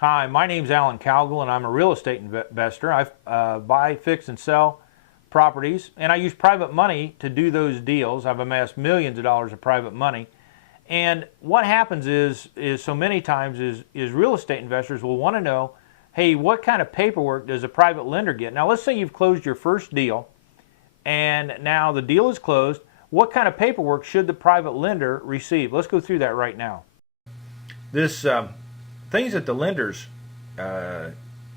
Hi, my name's Alan Cowgill, and I'm a real estate investor. I buy, fix, and sell properties, and I use private money to do those deals. I've amassed millions of dollars of private money. And what happens is so many times is real estate investors will want to know, hey, what kind of paperwork does a private lender get? Now, let's say you've closed your first deal, and now the deal is closed. What kind of paperwork should the private lender receive? Let's go through that right now. This things that the lenders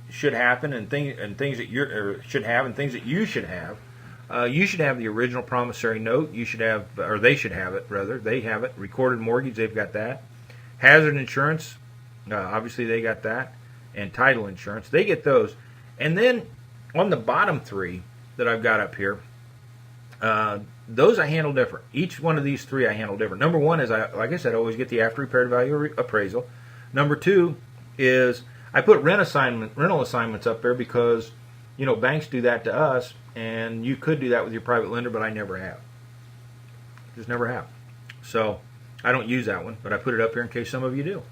should happen, and things that you should have, and things that you should have. You should have the original promissory note. You should have, or they should have it rather. They have it. Recorded mortgage, they've got that. Hazard insurance, obviously they got that, and title insurance, they get those. And then on the bottom three that I've got up here, those I handle different. Each one of these three I handle different. Number one is, like I said, I always get the after repaired value appraisal. Number two is I put rental assignments up there because, you know, banks do that to us, and you could do that with your private lender, but I never have. Just never have. So I don't use that one, but I put it up here in case some of you do.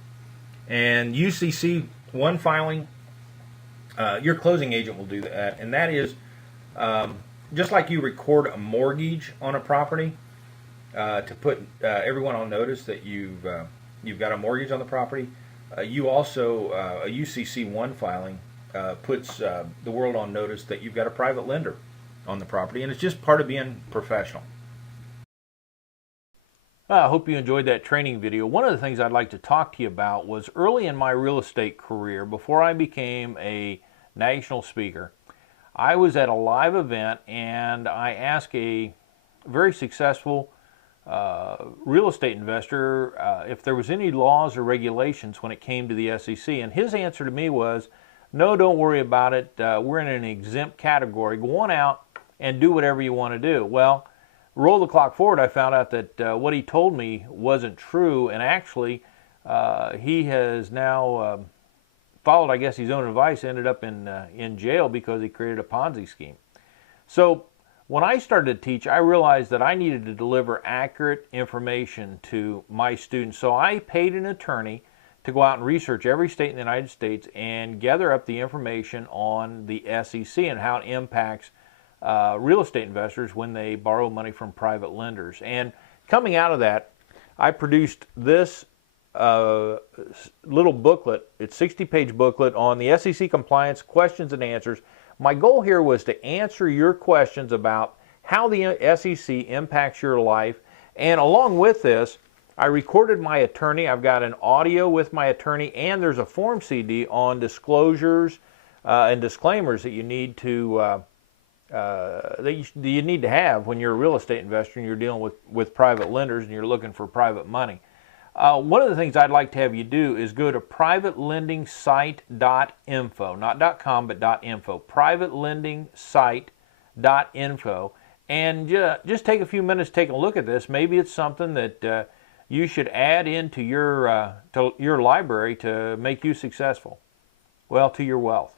And UCC 1 filing, your closing agent will do that, and that is just like you record a mortgage on a property to put everyone on notice that you've got a mortgage on the property. You also, a UCC 1 filing puts the world on notice that you've got a private lender on the property, and it's just part of being professional. I hope you enjoyed that training video. One of the things I'd like to talk to you about was early in my real estate career, before I became a national speaker, I was at a live event and I asked a very successful real estate investor if there was any laws or regulations when it came to the SEC, and his answer to me was, no, don't worry about it. We're in an exempt category. Go on out and do whatever you want to do. Well, roll the clock forward, I found out that what he told me wasn't true, and actually he has now followed, I guess, his own advice, ended up in jail because he created a Ponzi scheme. So when I started to teach, I realized that I needed to deliver accurate information to my students. So I paid an attorney to go out and research every state in the United States and gather up the information on the SEC and how it impacts real estate investors when they borrow money from private lenders. And coming out of that, I produced this little booklet. It's a 60-page booklet on the SEC compliance questions and answers. My goal here was to answer your questions about how the SEC impacts your life, and along with this, I recorded my attorney. I've got an audio with my attorney, and there's a form CD on disclosures and disclaimers that you need to have when you're a real estate investor and you're dealing with private lenders and you're looking for private money. One of the things I'd like to have you do is go to privatelendingsite.info, not .com, but .info, privatelendingsite.info, and just take a few minutes to take a look at this. Maybe it's something that you should add into your library to make you successful, well, to your wealth.